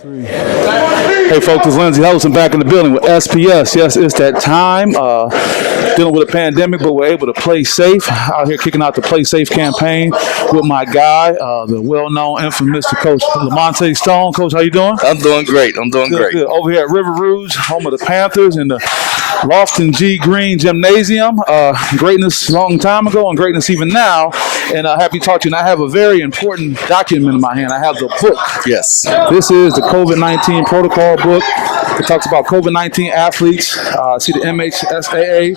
Hey folks, it's Lindsay Holson back in the building with SPS. Yes, it's that time. Dealing with a pandemic, but we're able to play safe. Out here kicking out the Play Safe campaign with my guy, the well-known, infamous Coach Lamonta Stone. Coach, how you doing? I'm doing great. Good. Over here at River Rouge, home of the Panthers, and the Lofton G. Green Gymnasium. Greatness a long time ago and greatness even now. And happy to talk to you. And I have a very important document in my hand. I have the book. Yes. This is the COVID-19 protocol book. It talks about COVID-19 athletes. See the MHSAA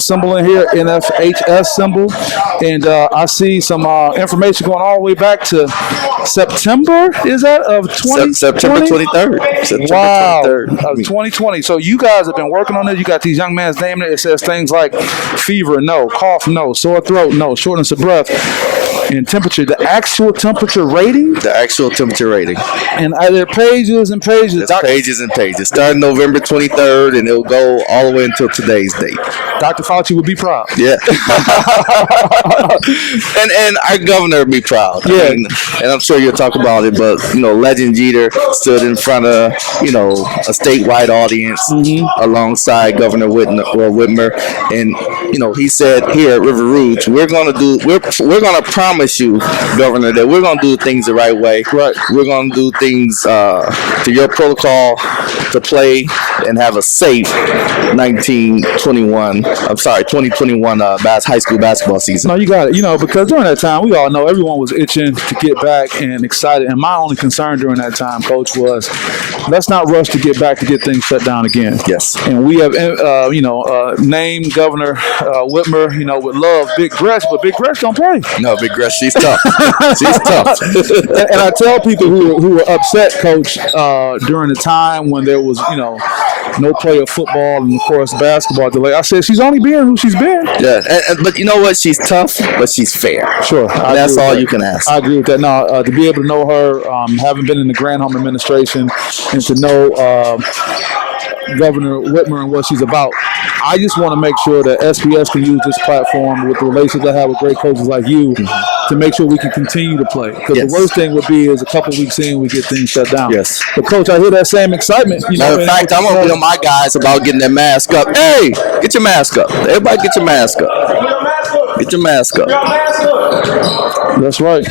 symbol in here, NFHS symbol. And I see some information going all the way back to September, is that, of 2020? September 23rd. Wow, 2020. So you guys have been working on this. You got these young men's name there. It says things like fever, no. Cough, no. Sore throat, no. Shortness of breath. And temperature, the actual temperature rating? The actual temperature rating. And are there pages and pages? There's pages and pages. Starting November 23rd, and it'll go all the way until today's date. Dr. Fauci would be proud. Yeah. and our governor would be proud. Yeah. I mean, and I'm sure you'll talk about it, but, Legend Jeter stood in front of, a statewide audience alongside Governor Whitmer. And, he said here at River Rouge, we're going to promise you, Governor, that we're going to do things the right way. Right. We're going to do things to your protocol to play and have a safe 2021 high school basketball season. No, you got it. Because during that time, we all know everyone was itching to get back and excited. And my only concern during that time, Coach, was let's not rush to get back to get things shut down again. Yes. And we have, named Governor Whitmer, with love, Big Gresh, but Big Gresh don't play. No, Big Gresh, she's tough. She's tough. And I tell people who were upset, Coach, during the time when there was, no play of football and, of course, basketball delay. I said she's only been who she's been. Yeah, but you know what? She's tough, but she's fair. Sure. That's all you can ask. I agree with that. Now, to be able to know her, having been in the Granholm administration, and to know Governor Whitmer and what she's about, I just want to make sure that SPS can use this platform with the relations I have with great coaches like you to make sure we can continue to play. Because the worst thing would be is a couple weeks in, we get things shut down. Yes. But, Coach, I hear that same excitement. Matter of fact, I'm going to be on my guys about getting their mask up. Hey, get your mask up. Everybody get your mask up. Get your mask up. That's right.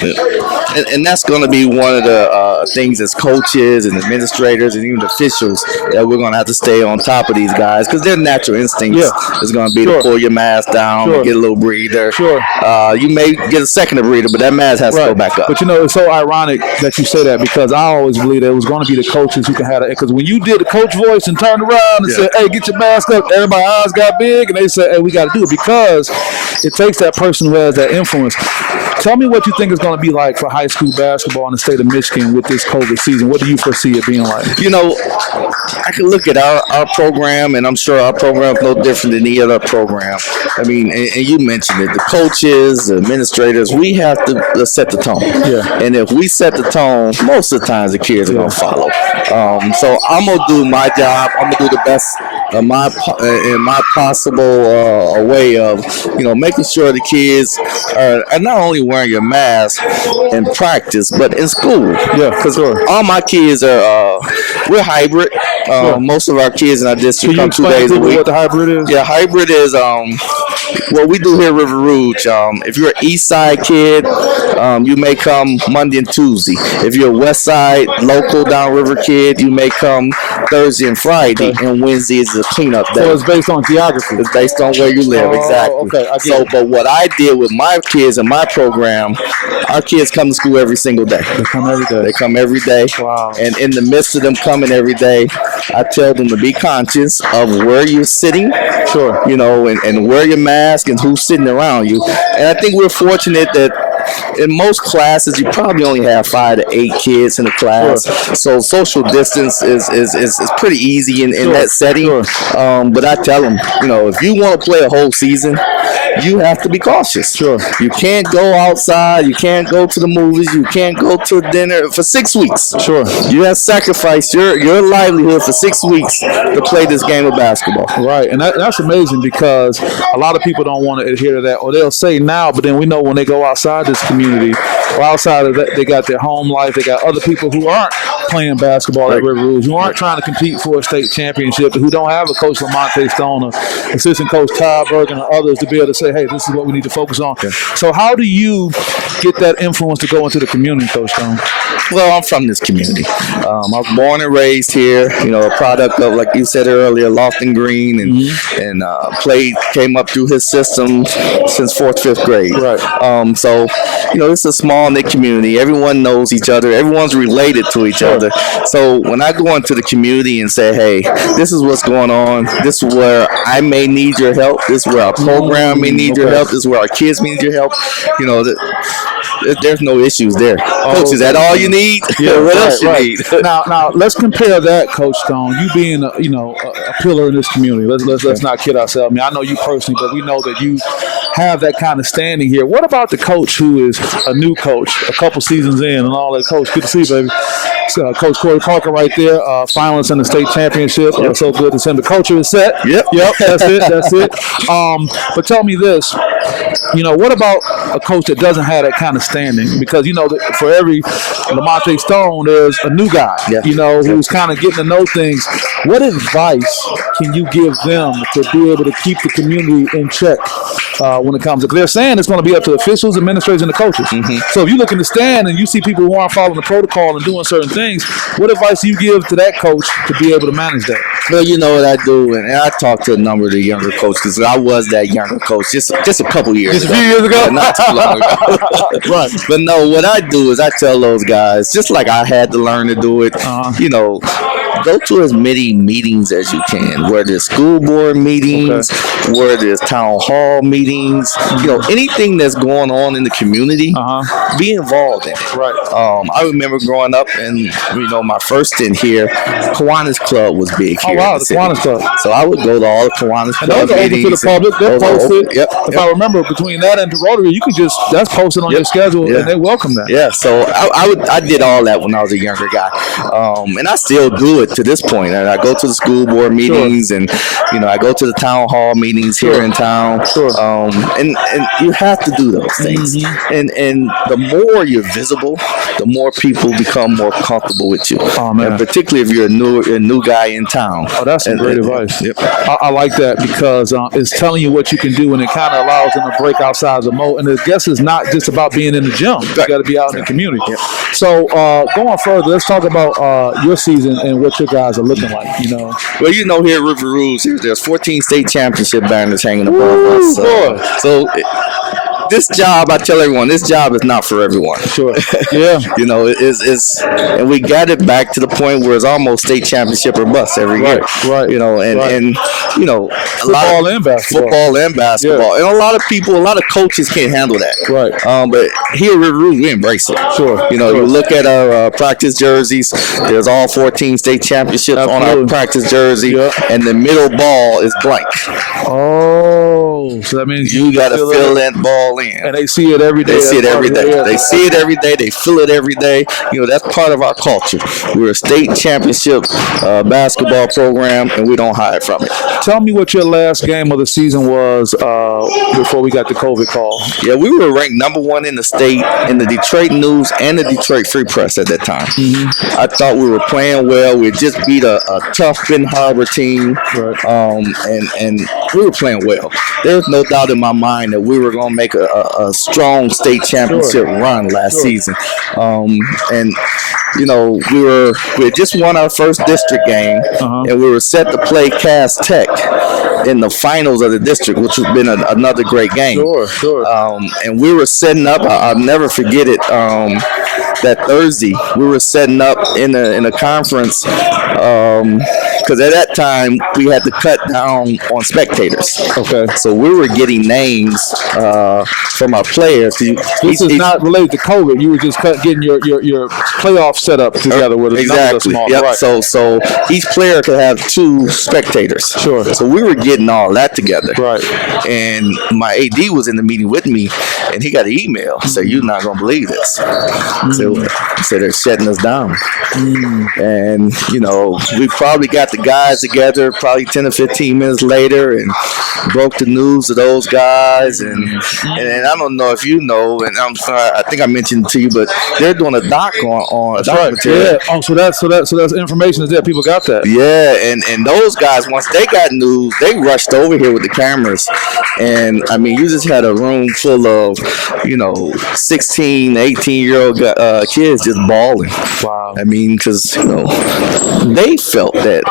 And that's going to be one of the things as coaches and administrators and even officials that we're going to have to stay on top of these guys, because their natural instincts is going to be to pull your mask down, get a little breather. Sure. You may get a second of breather, but that mask has to go back up. But, it's so ironic that you say that, because I always believe that it was going to be the coaches who can have that. Because when you did the coach voice and turned around and said, hey, get your mask up, everybody's eyes got big, and they said, hey, we got to do it, because it takes that person who has that influence. Tell me what you think it's going to be like for high school basketball in the state of Michigan with this COVID season. What do you foresee it being like? I can look at our program, and I'm sure our program is no different than any other program. I mean, and you mentioned it, the coaches, the administrators, we have to set the tone. Yeah. And if we set the tone, most of the times the kids are going to follow. So I'm going to do my job. I'm going to do the best in my possible way of, making sure the kids are not only wearing your mask in practice, but in school. Yeah, because all my kids are, we're hybrid. Most of our kids in our district come 2 days a week. What the hybrid is? Yeah, hybrid is what we do here at River Rouge. If you're an East Side kid, you may come Monday and Tuesday. If you're a West Side local downriver kid, you may come Thursday and Friday, and Wednesday is the cleanup day. So it's based on geography. It's based on where you live, exactly. Okay. But what I did with my kids in my program, our kids come to school every single day. They come every day. They come every day. Wow. And in the midst of them coming every day, I tell them to be conscious of where you're sitting. Sure. And wear your mask and who's sitting around you. And I think we're fortunate that in most classes, you probably only have 5 to 8 kids in a class. Sure. So social distance is pretty easy in that setting. Sure. But I tell them, if you want to play a whole season, you have to be cautious. Sure. You can't go outside. You can't go to the movies. You can't go to dinner for 6 weeks. Sure. You have sacrificed your livelihood for 6 weeks to play this game of basketball. Right. And that's amazing, because a lot of people don't want to adhere to that, or they'll say now, but then we know when they go outside this community or outside of that, they got their home life. They got other people who aren't playing basketball at River Rouge, who aren't trying to compete for a state championship, who don't have a coach Lamonta Stone, or assistant coach Todd Bergen, or others to be able to say, hey, this is what we need to focus on. Okay. So how do you get that influence to go into the community, Coach Stone? Well, I'm from this community. I was born and raised here, a product of, like you said earlier, Lofton Green, and came up through his system since 4th, 5th grade. Right. So, it's a small knit community. Everyone knows each other. Everyone's related to each other. So when I go into the community and say, hey, this is what's going on. This is where I may need your help. This is where our program may need your help. This is where our kids may need your help. There's no issues there. Coach, is that all you need? Yeah, what else you need? Now let's compare that, Coach Stone. You being a pillar in this community. Let's not kid ourselves. I mean, I know you personally, but we know that you have that kind of standing here. What about the coach who is a new coach, a couple seasons in, and all that? Coach, good to see you, baby. So, Coach Corey Parker right there, finalists in the state championship. So good to see him. The culture is set. Yep. That's it. But tell me this. What about a coach that doesn't have that kind of standing? Because that for every Lamonta Stone, there's a new guy. Who's kind of getting to know things. What advice can you give them to be able to keep the community in check when it comes to? They're saying it's going to be up to officials, administrators, and the coaches. So if you look in the stand and you see people who aren't following the protocol and doing certain things, what advice do you give to that coach to be able to manage that? Well, you know what I do, and I talk to a number of the younger coaches. I was that younger coach just a couple years ago. Just a few years ago? Not too long ago. Right. But no, what I do is I tell those guys, just like I had to learn to do it, go to as many meetings as you can, where there's school board meetings, where there's town hall meetings, anything that's going on in the community, be involved in it. Right. I remember growing up and, my first stint here, Kiwanis Club was big here. Oh, wow, the Kiwanis Club. So I would go to all the Kiwanis Club meetings. And those are open to the public. They're posted. Yep. If I remember, between that and the Rotary, you could that's posted on your schedule, and they welcome that. Yeah, so I did all that when I was a younger guy. And I still do it to this point. And I go to the school board meetings, and I go to the town hall meetings here in town. And you have to do those things. And the more you're visible, the more people become more comfortable with you. Oh, man. And particularly if you're a new guy in town. Oh, that's some great advice. Yep. I like that because it's telling you what you can do, and it kind of allows them to break outside the mold. And I guess it's not just about being in the gym. You got to be out in the community. Yep. So going further, let's talk about your season and what your guys are looking like. Well, here at River Rouge, there's 14 state championship banners hanging above us. So this job, I tell everyone, this job is not for everyone. Sure. Yeah. It's and we got it back to the point where it's almost state championship or bust every year. Right. And football and basketball. And a lot of coaches can't handle that. Right. But here at River Rouge, we embrace it. Sure. You look at our practice jerseys. There's all 14 state championships on our practice jersey, and the middle ball is blank. Oh, so that means you got to fill that ball in. And they see it every day. They see it every day. They see it every day. They feel it every day. That's part of our culture. We're a state championship basketball program, and we don't hide from it. Tell me what your last game of the season was before we got the COVID call. Yeah, we were ranked number 1 in the state in the Detroit News and the Detroit Free Press at that time. I thought we were playing well. We just beat a tough Benton Harbor team, and we were playing well. There's no doubt in my mind that we were going to make a strong state championship run last season. And we had just won our first district game, and we were set to play Cass Tech in the finals of the district, which has been another great game. Sure. And we were setting up. I'll never forget it. That Thursday, we were setting up in a conference because at that time we had to cut down on spectators. Okay. So we were getting names from our players. This is not related to COVID. You were just getting your playoff set up together with exactly. Yep. Right. So each player could have 2 spectators. Sure. So we were getting all that together. Right. And my AD was in the meeting with me, and he got an email. Said, "You're not gonna believe this." So they're shutting us down. And we probably got the guys together probably 10 or 15 minutes later and broke the news to those guys. And I don't know if you know, and I'm sorry, I think I mentioned it to you, but they're doing a doc on a documentary. Yeah. Oh, so that's information is there. People got that. Yeah, and those guys, once they got news, they rushed over here with the cameras. And I mean, you just had a room full of, 16, 18-year-old kids just bawling. Wow. I mean, because they felt that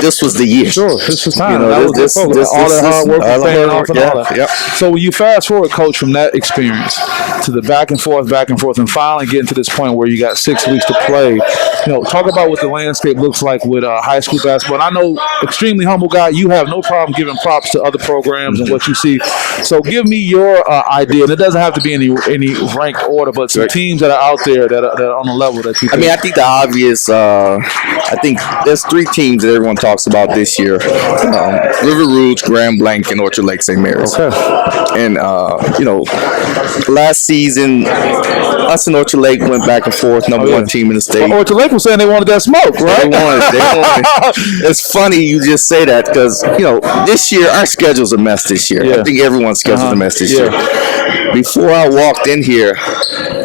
this was the year. Sure, this was time. All that hard work was paying off and all that. Yep. So when you fast forward, Coach, from that experience to the back and forth, and finally getting to this point where you got 6 weeks to play, talk about what the landscape looks like with high school basketball. And I know, extremely humble guy, you have no problem giving props to other programs and what you see. So give me your idea, and it doesn't have to be any ranked order, but some teams that are out there that are on the level that you think. I mean, I think the obvious, I think there's 3 teams that everyone talks about this year. River Rouge, Grand Blanc, and Orchard Lake St. Mary's. Okay. And, last season, us and Orchard Lake went back and forth, number one team in the state. Well, Orchard Lake was saying they wanted that smoke, right? They wanted. It's funny you just say that because, this year, our schedule's a mess this year. Yeah. I think everyone's schedule's a mess this year. Before I walked in here,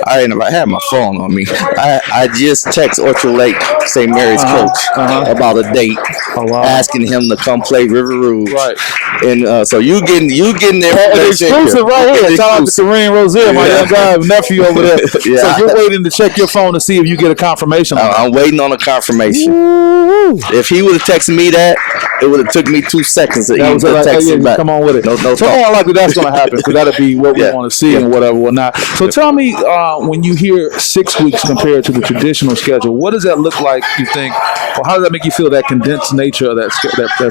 I had my phone on me. I just text Orchard Lake St. Mary's coach about a date, asking him to come play River Rouge. Right. And so you getting there. Exclusive right here. Shout out to Kareem Rozier, my young guy, nephew over there. So you're waiting to check your phone to see if you get a confirmation. I'm waiting on a confirmation. Woo. If he would have texted me that, it would have took me 2 seconds to even text him back. Come on with it. No so more likely that's going to happen because that'll be what we want to see and whatever, whatnot. So tell me, when you hear 6 weeks compared to the traditional schedule, what does that look like, you think, or how does that make you feel, that condensed nature of that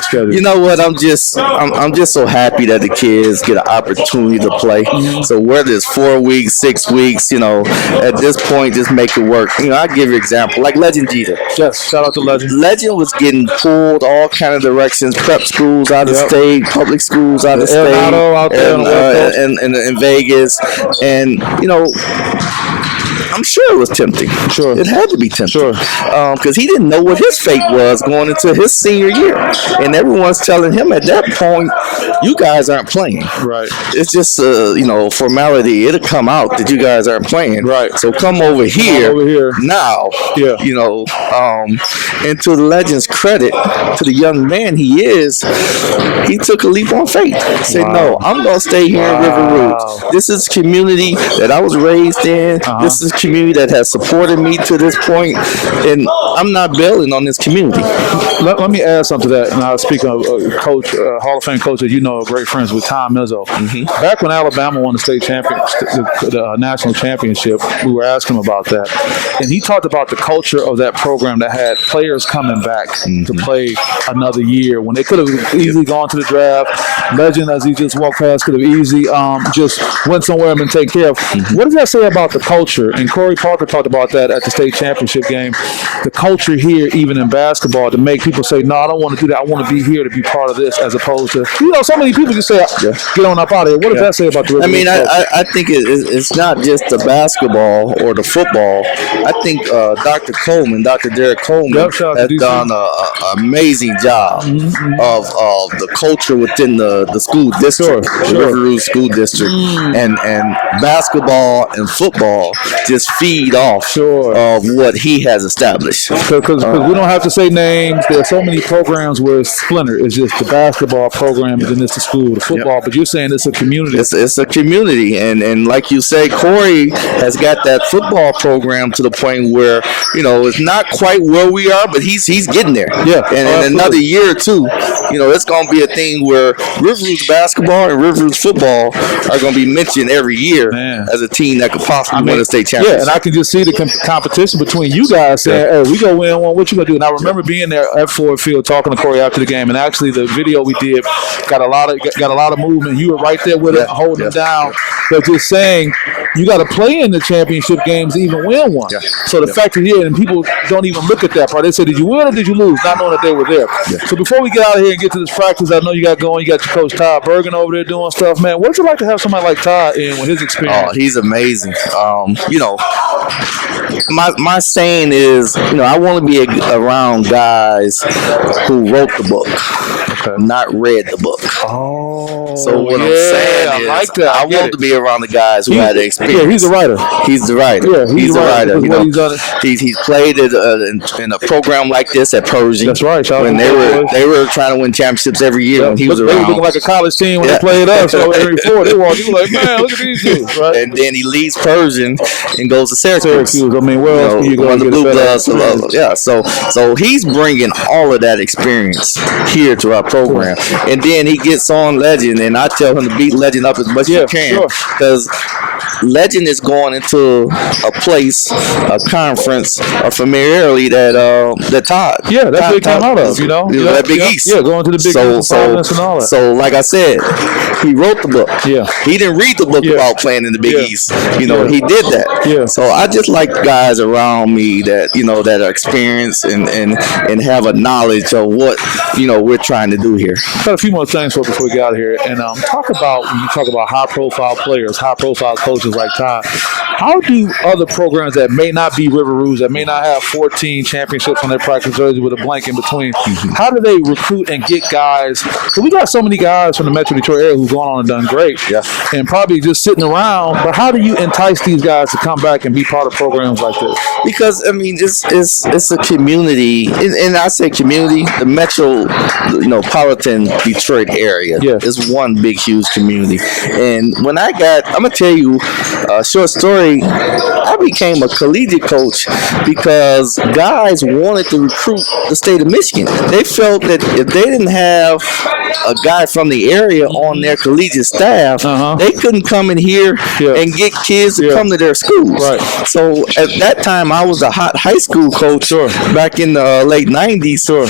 schedule? You know what? I'm just so happy that the kids get an opportunity to play. So whether it's 4 weeks, 6 weeks, at this point, just make it work. I give you an example, like Legend Jeter. Yes, shout out to Legend. Legend was getting pulled all kind of directions, prep schools out of state, public schools out of state, out there and in Vegas, and I'm sure it was tempting. Sure. It had to be tempting. Sure. Because he didn't know what his fate was going into his senior year. And everyone's telling him at that point, you guys aren't playing. Right. It's just, formality. It'll come out that you guys aren't playing. Right. So come over here now. Yeah. And to the Legend's credit, to the young man he is, he took a leap on faith. Said, no, I'm going to stay here in River Rouge. This is community that I was raised in. This is community that has supported me to this point, and I'm not bailing on this community. Let me add something to that. Now, speaking of coach, Hall of Fame coach that great friends with, Tom Izzo. Back when Alabama won the state championship, the national championship, we were asking him about that, and he talked about the culture of that program that had players coming back to play another year when they could have easily gone to the draft. Legend, as he just walked past, could have easily just went somewhere and been taken care of. What does that say about the culture? And Corey Parker talked about that at the state championship game. The culture here, even in basketball, to make people say, no, I don't want to do that. I want to be here to be part of this, as opposed to, so many people just say, get on up out of here. What does that say about the I mean, I think it's not just the basketball or the football. I think Dr. Derek Coleman, has done an amazing job of the culture within the school district, the River Rouge School District. And basketball and football just feed off of what he has established. Because we don't have to say names. There are so many programs where it's splintered. It's just the basketball program, and then it's the school, the football. But you're saying it's a community. It's a community, and like you say, Corey has got that football program to the point where it's not quite where we are, but he's getting there. Yeah, and in another year or two, it's going to be a thing where River Rouge basketball and River Rouge football are going to be mentioned every year as a team that could possibly win a state championship. Yeah, and I can just see the competition between you guys saying, hey, we go win one, what you going to do? And I remember being there at Ford Field talking to Corey after the game, and actually the video we did got a lot of movement. You were right there with it, holding it down. But just saying, you got to play in the championship games to even win one. Yeah. So the fact that and people don't even look at that part. They say, did you win or did you lose? Not knowing that they were there. Yeah. So before we get out of here and get to this practice, I know you got going. You got your coach Todd Bergen over there doing stuff, man. What's it like to have somebody like Todd in with his experience? Oh, he's amazing. my saying is, I want to be around guys who wrote the book, not read the book. Oh, so what I'm saying is, I like that. I want to be around the guys who had the experience. Yeah, he's a writer. He's the writer. Yeah, he's the writer. He's played it in a program like this at Pershing. That's right. When they were trying to win championships every year. When he was around. They were looking like a college team when they played us. So every four, they were like, man, look at these dudes, right? And then he leaves Pershing and goes to Syracuse. I mean, where else can you go? One of the blue bloods. So he's bringing all of that experience here to our program, and then he gets on Legend, and I tell him to beat Legend up as much as you can, because Legend is going into a place, a conference, a familiarity that Todd. Yeah, that's what he came out of. That Big East. Yeah, going to the Big East and all that. So, like I said, he wrote the book. Yeah, he didn't read the book about playing in the Big East. He did that. Yeah. So I just like guys around me that that are experienced and have a knowledge of what we're trying to do here. Got a few more things before we get out of here, and when you talk about high-profile players, high-profile coaches like Todd. How do other programs that may not be River Rouge, that may not have 14 championships on their practice jersey with a blank in between, how do they recruit and get guys? Because we got so many guys from the Metro Detroit area who've gone on and done great, and probably just sitting around. But how do you entice these guys to come back and be part of programs like this? Because it's a community, and I say community, the metropolitan Detroit area is one big, huge community. And when I'm gonna tell you a short story. I became a collegiate coach because guys wanted to recruit the state of Michigan. They felt that if they didn't have a guy from the area on their collegiate staff, they couldn't come in here and get kids to come to their schools. Right. So at that time, I was a hot high school coach back in the late 90s. So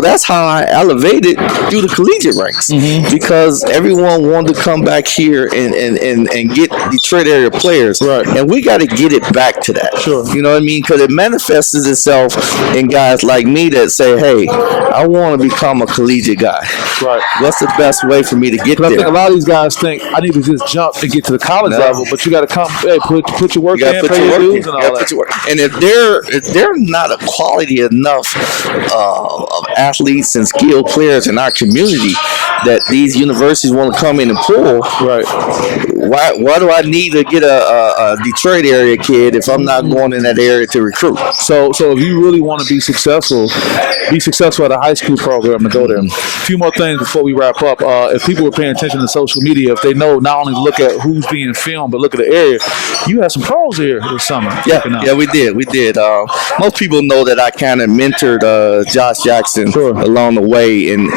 that's how I elevated through the collegiate ranks, because everyone wanted to come back here and get Detroit area players. Right. And we got to get it back to that. Sure. You know what I mean? Because it manifests itself in guys like me that say, hey, I want to become a collegiate guy. Right. What's the best way for me to get there? I think a lot of these guys think I need to just jump and get to the college level, but you got to come, put your work in, pay your dues and all that. And if they're not a quality enough of athletes and skilled players in our community that these universities want to come in and pull, right? Why do I need to get a Detroit area kid if I'm not going in that area to recruit? So if you really want to be successful at a high school program, to go there. A few more things before we wrap up. If people were paying attention to social media, if they know not only to look at who's being filmed, but look at the area, you had some pros here this summer. Yeah, we did. Most people know that I kind of mentored Josh Jackson along the way, and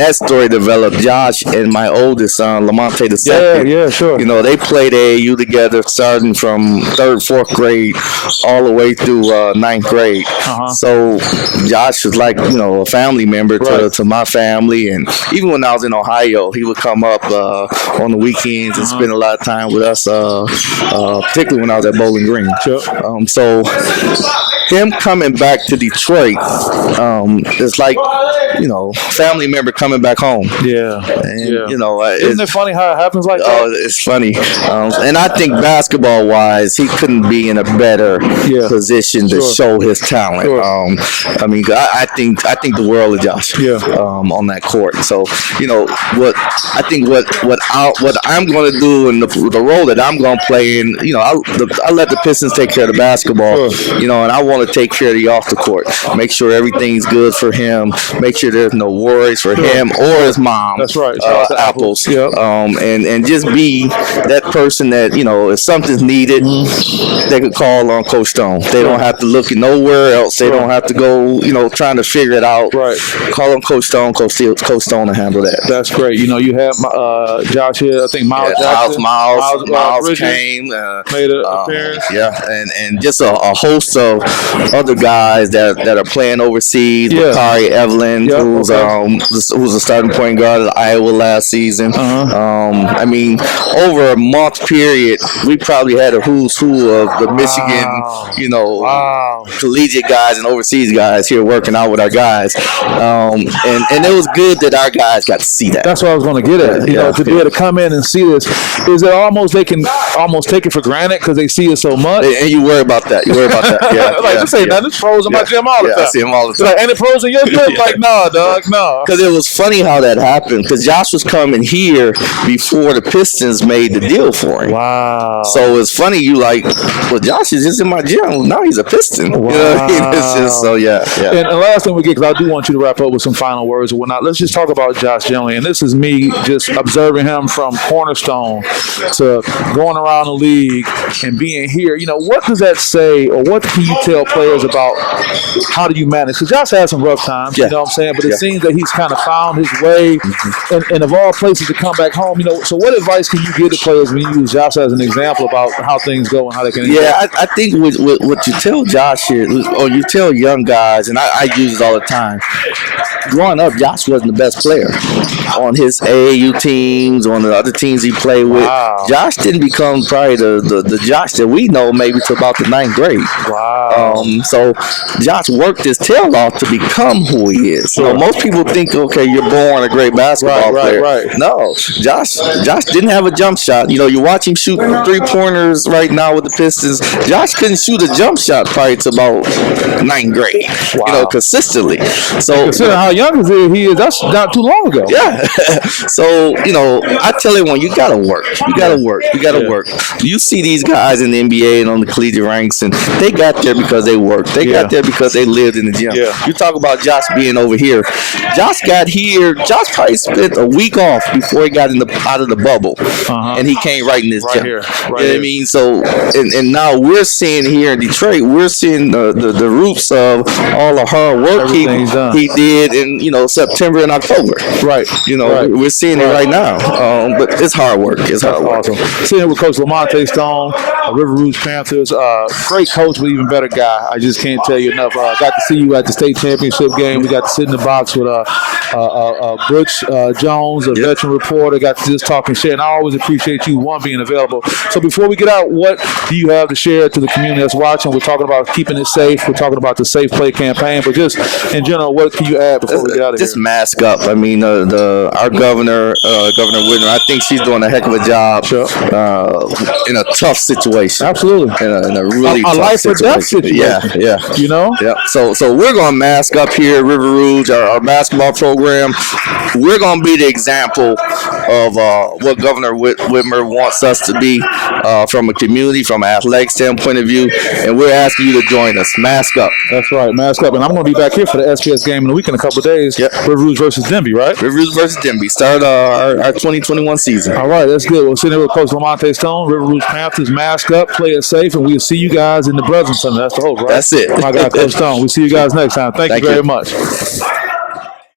that story developed. Josh and my oldest son, Lamonta, the second. Yeah, sure. You know, they played AAU together, starting from 3rd, 4th grade, all the way through 9th grade. So Josh was like, a family member to my family, and even when I was in Ohio, he would come up on the weekends and spend a lot of time with us, particularly when I was at Bowling Green. Sure. So him coming back to Detroit, it's like, family member coming back home. Isn't it funny how it happens like that? Oh, it's funny. And I think basketball-wise, he couldn't be in a better position to show his talent. I think the world of Josh on that court. So, what I'm going to do and the role that I'm going to play in, I let the Pistons take care of the basketball, and I want to take care of the off the court. Make sure everything's good for him. Make sure there's no worries for him or his mom. That's right. Apples. And just be that person that, if something's needed, they could call on Coach Stone. They don't have to look nowhere else. They don't have to go, trying to figure it out. Right. Call on Coach Stone. Coach Stone to handle that. That's great. You have Josh here. I think Miles Jackson. Miles came. Made an appearance. And just a host of other guys that are playing overseas. Yeah. Bakari Evelyn, Yeah, who's a starting point guard at Iowa last season. I mean, over a month period, we probably had a who's who of the Michigan, collegiate guys and overseas guys here working out with our guys. And it was good that our guys got to see that. That's what I was going to get at. To be able to come in and see this, is it almost they can almost take it for granted because they see it so much? And you worry about that. Yeah. This ain't nothing. It's pros in my gym all the time. I see them all the time. Like, ain't it pros in your gym? Like, nah, dog, no. Because it was funny how that happened. Because Josh was coming here before the Pistons made the deal for him. Wow. So it's funny. You like, well, Josh is just in my gym. Now he's a Piston. Wow. You know what I mean? It's just so yeah. And the last thing we get, because I do want you to wrap up with some final words or whatnot. Let's just talk about Josh generally. And this is me just observing him from Cornerstone to going around the league and being here. What does that say, or what can you tell players about how do you manage? Because Josh had some rough times, you know what I'm saying? But it seems that he's kind of found his way, and of all places to come back home. So what advice can you give to players when you use Josh as an example about how things go and how they can? I think what you tell Josh here, or you tell young guys, and I use it all the time. Growing up, Josh wasn't the best player on his AAU teams, on the other teams he played with. Wow. Josh didn't become probably the Josh that we know maybe to about the 9th grade. Wow. So Josh worked his tail off to become who he is. Sure. Most people think, okay, you're born a great basketball player. Right. No, Josh didn't have a jump shot. You watch him shoot 3-pointers right now with the Pistons. Josh couldn't shoot a jump shot probably to about 9th grade. Wow. Consistently. So considering how young he is, that's not too long ago. Yeah. So, I tell everyone, you got to work. You got to work. You got to work. You see these guys in the NBA and on the collegiate ranks, and they got there because they worked. They got there because they lived in the gym. Yeah. You talk about Josh being over here. Josh got here. Josh probably spent a week off before he got out of the bubble, and he came right in this gym. Here. You know what I mean? So, and now we're seeing here in Detroit, we're seeing the roots of all the hard work he did in September and October. Right. We're seeing it right now. But it's hard work. It's hard work. Awesome. Sitting here with Coach Lamonta Stone, River Rouge Panthers. Great coach, but even better guy. I just can't tell you enough. Got to see you at the state championship game. We got to sit in the box with Butch Jones, a veteran reporter. Got to just talk and share. And I always appreciate you, being available. So before we get out, what do you have to share to the community that's watching? We're talking about keeping it safe. We're talking about the Safe Play campaign. But just in general, what can you add before we get out of here? Just mask up. I mean, our governor, Governor Whitmer, I think she's doing a heck of a job in a tough situation. Absolutely. In a really tough life or death situation. Yeah. Yeah. So we're going to mask up here at River Rouge, our basketball program. We're going to be the example of what Governor Whitmer wants us to be from a community, from an athletic standpoint of view. And we're asking you to join us. Mask up. That's right. Mask up. And I'm going to be back here for the SPS game in a week in a couple of days. Yep. River Rouge versus Denby, right? River Rouge versus Denby. Start our 2021 season. All right. That's good. We'll sit here with Coach Lamonta Stone, River Rouge Panthers. Mask up. Play it safe. And we'll see you guys in the Breslin Center. That's the hope, right? That's it. My guy, Coach Stone. We'll see you guys next time. Thank you very much.